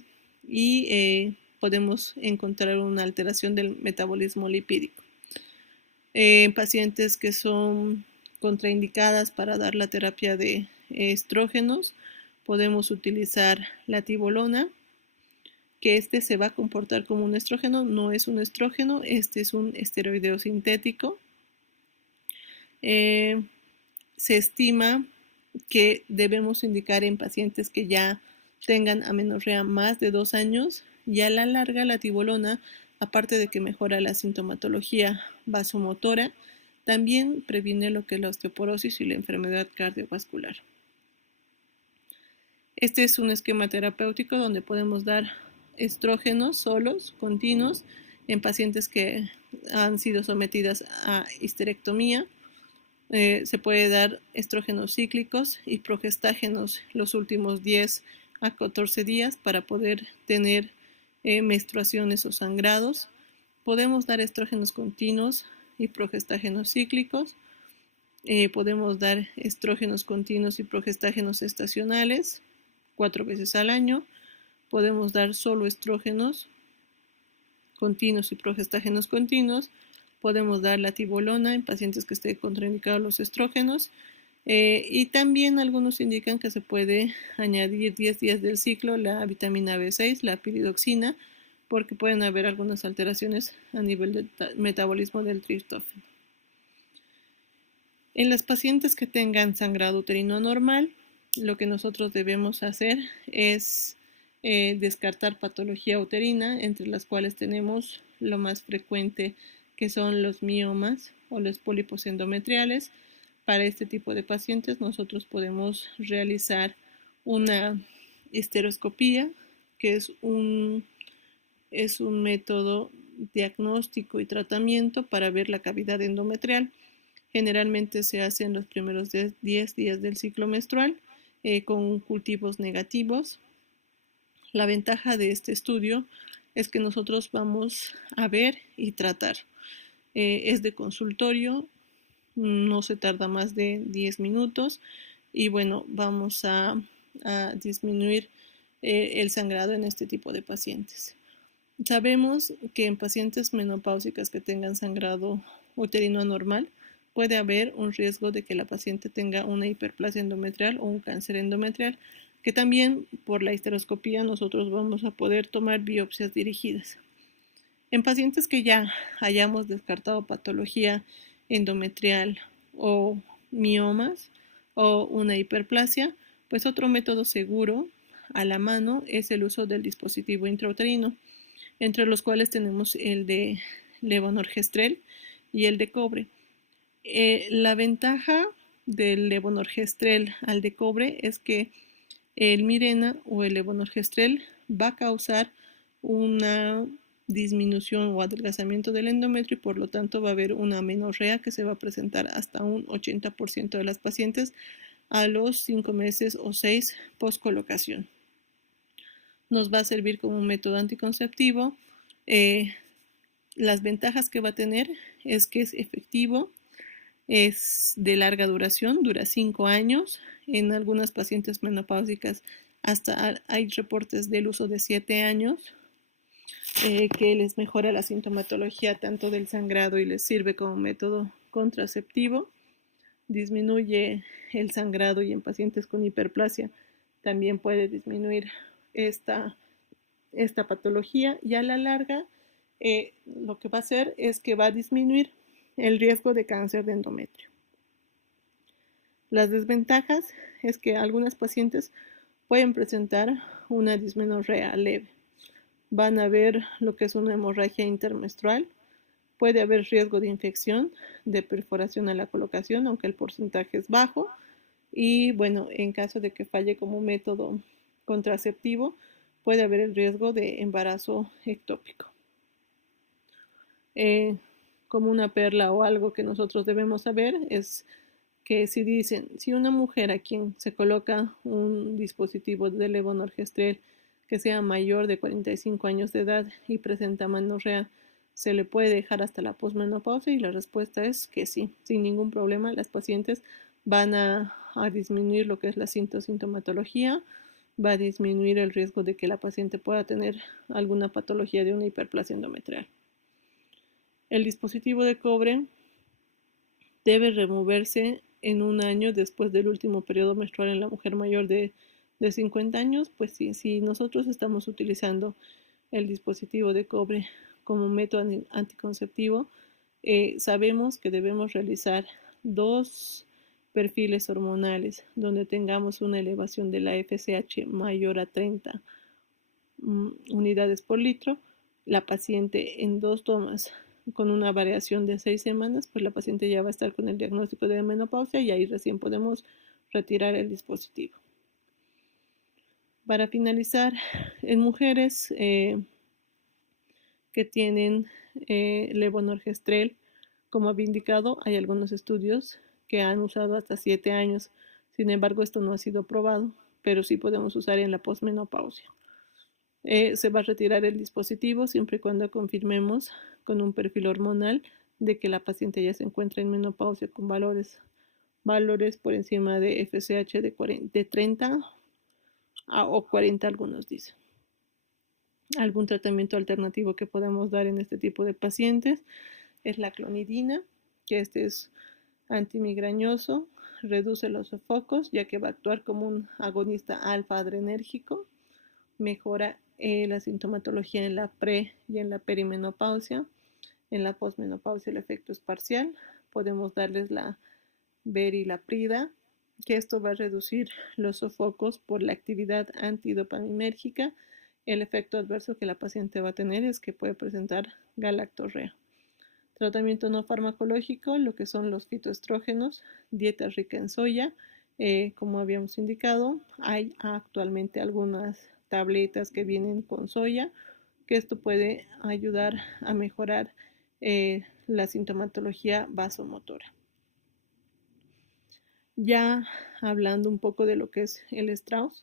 y podemos encontrar una alteración del metabolismo lipídico. En pacientes que son contraindicadas para dar la terapia de estrógenos, podemos utilizar la tibolona, que este se va a comportar como un estrógeno, no es un estrógeno, este es un esteroideo sintético. Se estima que debemos indicar en pacientes que ya tengan amenorrea más de 2 años, y a la larga la tibolona, aparte de que mejora la sintomatología vasomotora, también previene lo que es la osteoporosis y la enfermedad cardiovascular. Este es un esquema terapéutico donde podemos dar estrógenos solos, continuos, en pacientes que han sido sometidas a histerectomía. Se puede dar estrógenos cíclicos y progestágenos los últimos 10 a 14 días para poder tener menstruaciones o sangrados. Podemos dar estrógenos continuos y progestágenos cíclicos. Podemos dar estrógenos continuos y progestágenos estacionales 4 veces al año. Podemos dar solo estrógenos continuos y progestágenos continuos. Podemos dar la tibolona en pacientes que estén contraindicados los estrógenos. Y también algunos indican que se puede añadir 10 días del ciclo la vitamina B6, la piridoxina, porque pueden haber algunas alteraciones a nivel del metabolismo del triptófano. En las pacientes que tengan sangrado uterino anormal, lo que nosotros debemos hacer es descartar patología uterina, entre las cuales tenemos lo más frecuente, que son los miomas o los pólipos endometriales. Para este tipo de pacientes nosotros podemos realizar una histeroscopía, que es un método diagnóstico y tratamiento para ver la cavidad endometrial. Generalmente se hace en los primeros 10 días del ciclo menstrual con cultivos negativos. La ventaja de este estudio es que nosotros vamos a ver y tratar. Es de consultorio, no se tarda más de 10 minutos y bueno, vamos a disminuir el sangrado en este tipo de pacientes. Sabemos que en pacientes menopáusicas que tengan sangrado uterino anormal, puede haber un riesgo de que la paciente tenga una hiperplasia endometrial o un cáncer endometrial, que también por la histeroscopía nosotros vamos a poder tomar biopsias dirigidas. En pacientes que ya hayamos descartado patología endometrial o miomas o una hiperplasia, pues otro método seguro a la mano es el uso del dispositivo intrauterino, entre los cuales tenemos el de levonorgestrel y el de cobre. La ventaja del levonorgestrel al de cobre es que el Mirena o el levonorgestrel va a causar una disminución o adelgazamiento del endometrio y por lo tanto va a haber una amenorrea que se va a presentar hasta un 80% de las pacientes a los 5 meses o 6 post colocación. Nos va a servir como un método anticonceptivo. Las ventajas que va a tener es que es efectivo, es de larga duración, dura 5 años. En algunas pacientes menopáusicas hasta hay reportes del uso de 7 años, que les mejora la sintomatología tanto del sangrado y les sirve como método contraceptivo. Disminuye el sangrado y en pacientes con hiperplasia también puede disminuir esta patología, y a la larga lo que va a hacer es que va a disminuir el riesgo de cáncer de endometrio. Las desventajas es que algunas pacientes pueden presentar una dismenorrea leve. Van a haber lo que es una hemorragia intermenstrual. Puede haber riesgo de infección, de perforación a la colocación, aunque el porcentaje es bajo. Y bueno, en caso de que falle como método contraceptivo, puede haber el riesgo de embarazo ectópico. Como una perla o algo que nosotros debemos saber es que si dicen, si una mujer a quien se coloca un dispositivo de levonorgestrel que sea mayor de 45 años de edad y presenta menorrea, ¿se le puede dejar hasta la posmenopausia? Y la respuesta es que sí, sin ningún problema. Las pacientes van a disminuir lo que es la sintomatología, va a disminuir el riesgo de que la paciente pueda tener alguna patología de una hiperplasia endometrial. El dispositivo de cobre debe removerse en un año después del último periodo menstrual en la mujer mayor de 50 años. Pues sí, si nosotros estamos utilizando el dispositivo de cobre como método anticonceptivo, sabemos que debemos realizar dos perfiles hormonales donde tengamos una elevación de la FSH mayor a 30 unidades por litro. La paciente en 2 tomas con una variación de 6 semanas, pues la paciente ya va a estar con el diagnóstico de menopausia y ahí recién podemos retirar el dispositivo. Para finalizar, en mujeres que tienen levonorgestrel, como había indicado, hay algunos estudios que han usado hasta 7 años. Sin embargo, esto no ha sido probado, pero sí podemos usar en la posmenopausia. Se va a retirar el dispositivo siempre y cuando confirmemos con un perfil hormonal de que la paciente ya se encuentra en menopausia con valores por encima de FSH de 30 o 40, algunos dicen. Algún tratamiento alternativo que podemos dar en este tipo de pacientes es la clonidina, que este es antimigrañoso, reduce los sofocos ya que va a actuar como un agonista alfa-adrenérgico, mejora la sintomatología en la pre y en la perimenopausia. En la posmenopausia el efecto es parcial. Podemos darles la verilaprida, que esto va a reducir los sofocos por la actividad antidopaminérgica. El efecto adverso que la paciente va a tener es que puede presentar galactorrea. Tratamiento no farmacológico, lo que son los fitoestrógenos, dieta rica en soya. Como habíamos indicado, hay actualmente algunas tabletas que vienen con soya, que esto puede ayudar a mejorar la sintomatología vasomotora. Ya hablando un poco de lo que es el Strauss,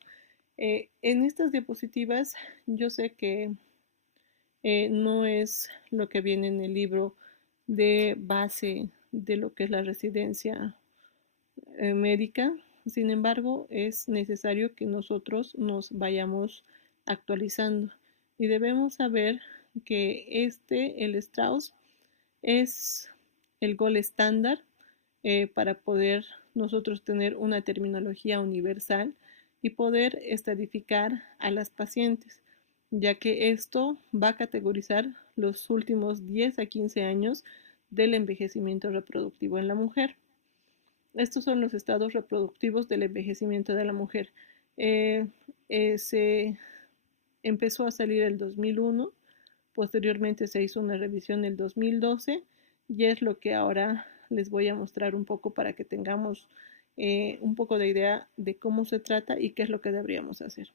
en estas diapositivas yo sé que no es lo que viene en el libro de base de lo que es la residencia médica. Sin embargo, es necesario que nosotros nos vayamos actualizando y debemos saber que el Strauss, es el gold estándar para poder nosotros tener una terminología universal y poder estadificar a las pacientes, ya que esto va a categorizar los últimos 10 a 15 años del envejecimiento reproductivo en la mujer. Estos son los estados reproductivos del envejecimiento de la mujer. Se empezó a salir el 2001, posteriormente se hizo una revisión el 2012 y es lo que ahora les voy a mostrar un poco para que tengamos un poco de idea de cómo se trata y qué es lo que deberíamos hacer.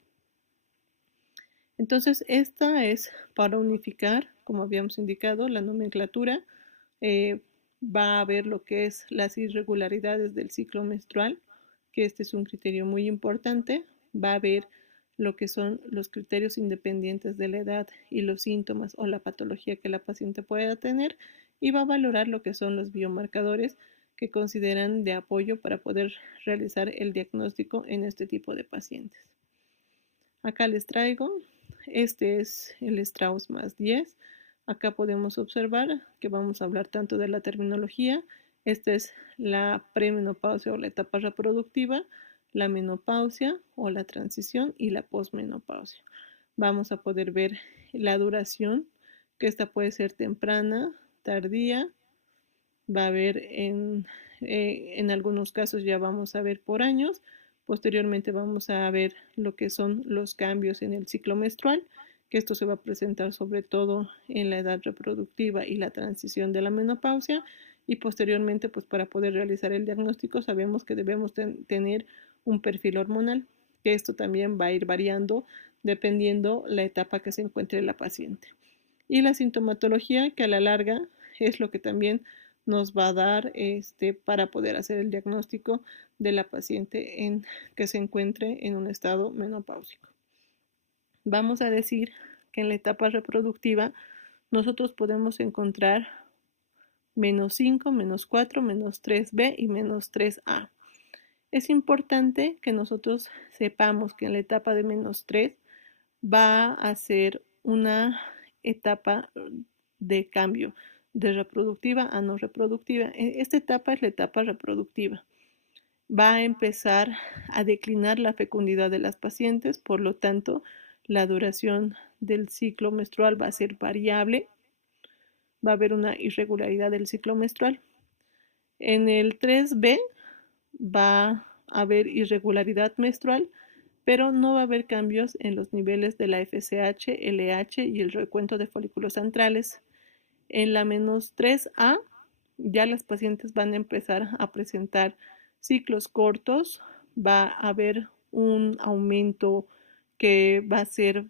Entonces, esta es para unificar, como habíamos indicado, la nomenclatura. Va a haber lo que es las irregularidades del ciclo menstrual, que este es un criterio muy importante. Va a haber lo que son los criterios independientes de la edad y los síntomas o la patología que la paciente pueda tener, y va a valorar lo que son los biomarcadores que consideran de apoyo para poder realizar el diagnóstico en este tipo de pacientes. Acá les traigo, este es el Strauss más 10. Acá podemos observar que vamos a hablar tanto de la terminología. Esta es la premenopausia o la etapa reproductiva, la menopausia o la transición y la posmenopausia. Vamos a poder ver la duración, que esta puede ser temprana, tardía. Va a haber en algunos casos ya vamos a ver por años. Posteriormente vamos a ver lo que son los cambios en el ciclo menstrual, que esto se va a presentar sobre todo en la edad reproductiva y la transición de la menopausia. Y posteriormente, pues para poder realizar el diagnóstico, sabemos que debemos tener un perfil hormonal, que esto también va a ir variando dependiendo la etapa que se encuentre la paciente. Y la sintomatología, que a la larga es lo que también nos va a dar para poder hacer el diagnóstico de la paciente que se encuentre en un estado menopáusico. Vamos a decir que en la etapa reproductiva nosotros podemos encontrar -5, -4, -3b y -3a. Es importante que nosotros sepamos que en la etapa de -3 va a ser una etapa de cambio de reproductiva a no reproductiva. Esta etapa es la etapa reproductiva. Va a empezar a declinar la fecundidad de las pacientes, por lo tanto, la duración del ciclo menstrual va a ser variable, va a haber una irregularidad del ciclo menstrual. En el 3B va a haber irregularidad menstrual, pero no va a haber cambios en los niveles de la FSH, LH y el recuento de folículos antrales. En la -3A ya las pacientes van a empezar a presentar ciclos cortos, va a haber un aumento que va a ser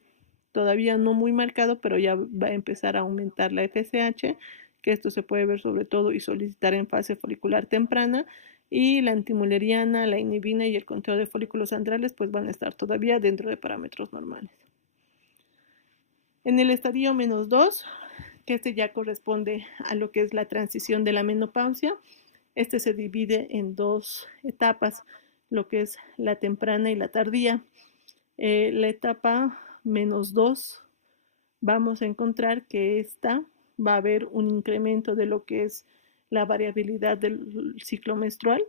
todavía no muy marcado, pero ya va a empezar a aumentar la FSH, que esto se puede ver sobre todo y solicitar en fase folicular temprana, y la antimuleriana, la inhibina y el conteo de folículos antrales pues van a estar todavía dentro de parámetros normales. En el estadio -2, que este ya corresponde a lo que es la transición de la menopausia, este se divide en dos etapas, lo que es la temprana y la tardía. La etapa -2 vamos a encontrar que esta va a haber un incremento de lo que es la variabilidad del ciclo menstrual,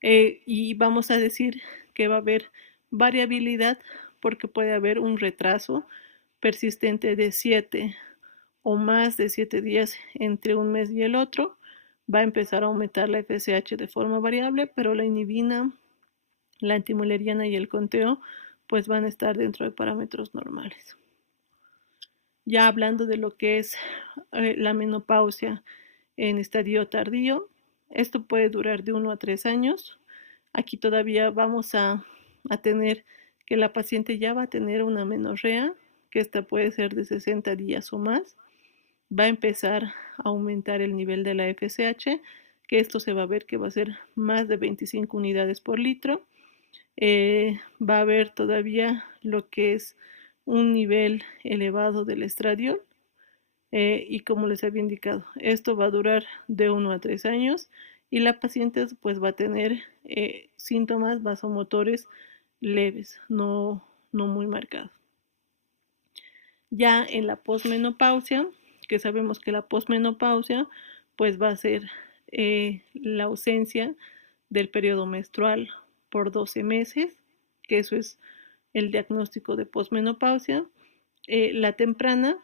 y vamos a decir que va a haber variabilidad porque puede haber un retraso persistente de 7 o más de 7 días entre un mes y el otro. Va a empezar a aumentar la FSH de forma variable, pero la inhibina, la antimuleriana y el conteo pues van a estar dentro de parámetros normales. Ya hablando de lo que es la menopausia en estadio tardío, esto puede durar de 1 a 3 años. Aquí todavía vamos a tener que la paciente ya va a tener una menorrea, que esta puede ser de 60 días o más. Va a empezar a aumentar el nivel de la FSH, que esto se va a ver que va a ser más de 25 unidades por litro. Va a haber todavía lo que es un nivel elevado del estradiol, y como les había indicado, esto va a durar de 1 a 3 años y la paciente pues va a tener síntomas vasomotores leves, no muy marcados. Ya en la posmenopausia, que sabemos que la posmenopausia pues va a ser la ausencia del periodo menstrual por 12 meses, que eso es el diagnóstico de posmenopausia. La temprana,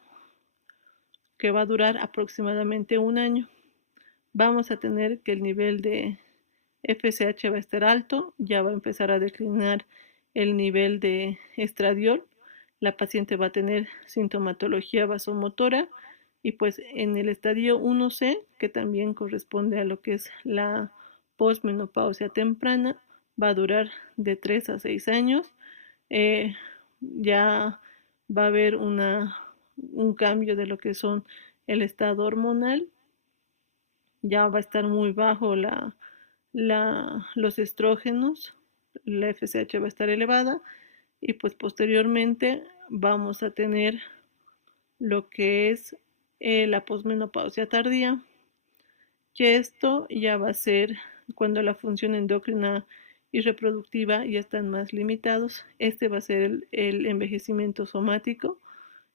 que va a durar aproximadamente un año. Vamos a tener que el nivel de FSH va a estar alto, ya va a empezar a declinar el nivel de estradiol, la paciente va a tener sintomatología vasomotora y pues en el estadio 1C, que también corresponde a lo que es la posmenopausia temprana, va a durar de 3 a 6 años. Ya va a haber un cambio de lo que son el estado hormonal, ya va a estar muy bajo los estrógenos, la FSH va a estar elevada y pues posteriormente vamos a tener lo que es la posmenopausia tardía, que esto ya va a ser cuando la función endocrina y reproductiva ya están más limitados. Este va a ser el envejecimiento somático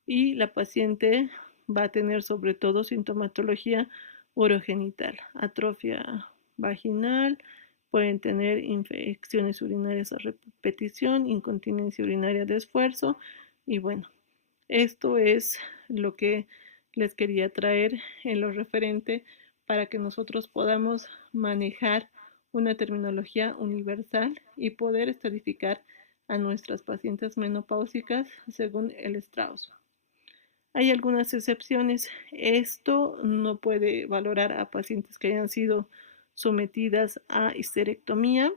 y la paciente va a tener sobre todo sintomatología urogenital, atrofia vaginal, pueden tener infecciones urinarias a repetición, incontinencia urinaria de esfuerzo y bueno, esto es lo que les quería traer en lo referente para que nosotros podamos manejar una terminología universal y poder estadificar a nuestras pacientes menopáusicas según el Strauss. Hay algunas excepciones. Esto no puede valorar a pacientes que hayan sido sometidas a histerectomía.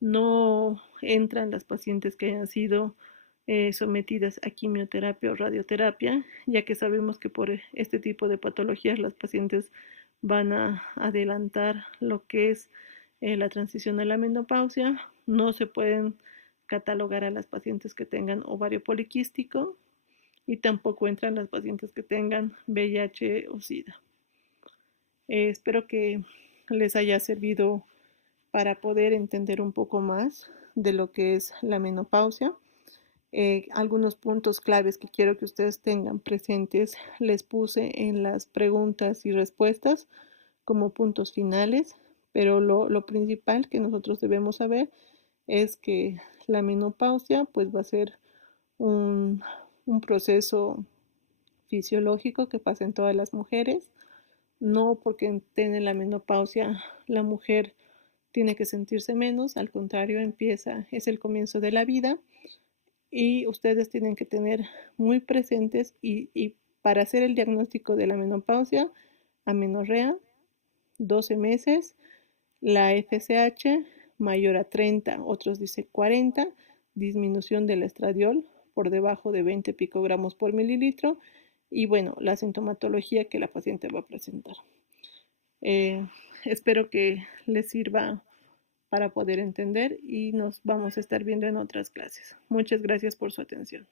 No entran las pacientes que hayan sido sometidas a quimioterapia o radioterapia, ya que sabemos que por este tipo de patologías las pacientes van a adelantar lo que es la transición a la menopausia. No se pueden catalogar a las pacientes que tengan ovario poliquístico y tampoco entran las pacientes que tengan VIH o SIDA. Espero que les haya servido para poder entender un poco más de lo que es la menopausia. Algunos puntos claves que quiero que ustedes tengan presentes les puse en las preguntas y respuestas como puntos finales, pero lo principal que nosotros debemos saber es que la menopausia pues va a ser un, un proceso fisiológico que pasa en todas las mujeres. No porque tiene la menopausia la mujer tiene que sentirse menos, al contrario, es el comienzo de la vida y ustedes tienen que tener muy presentes y para hacer el diagnóstico de la menopausia, amenorrea, 12 meses, la FSH mayor a 30, otros dice 40, disminución del estradiol por debajo de 20 picogramos por mililitro y bueno, la sintomatología que la paciente va a presentar. Eh, Espero que les sirva para poder entender y nos vamos a estar viendo en otras clases. Muchas gracias por su atención.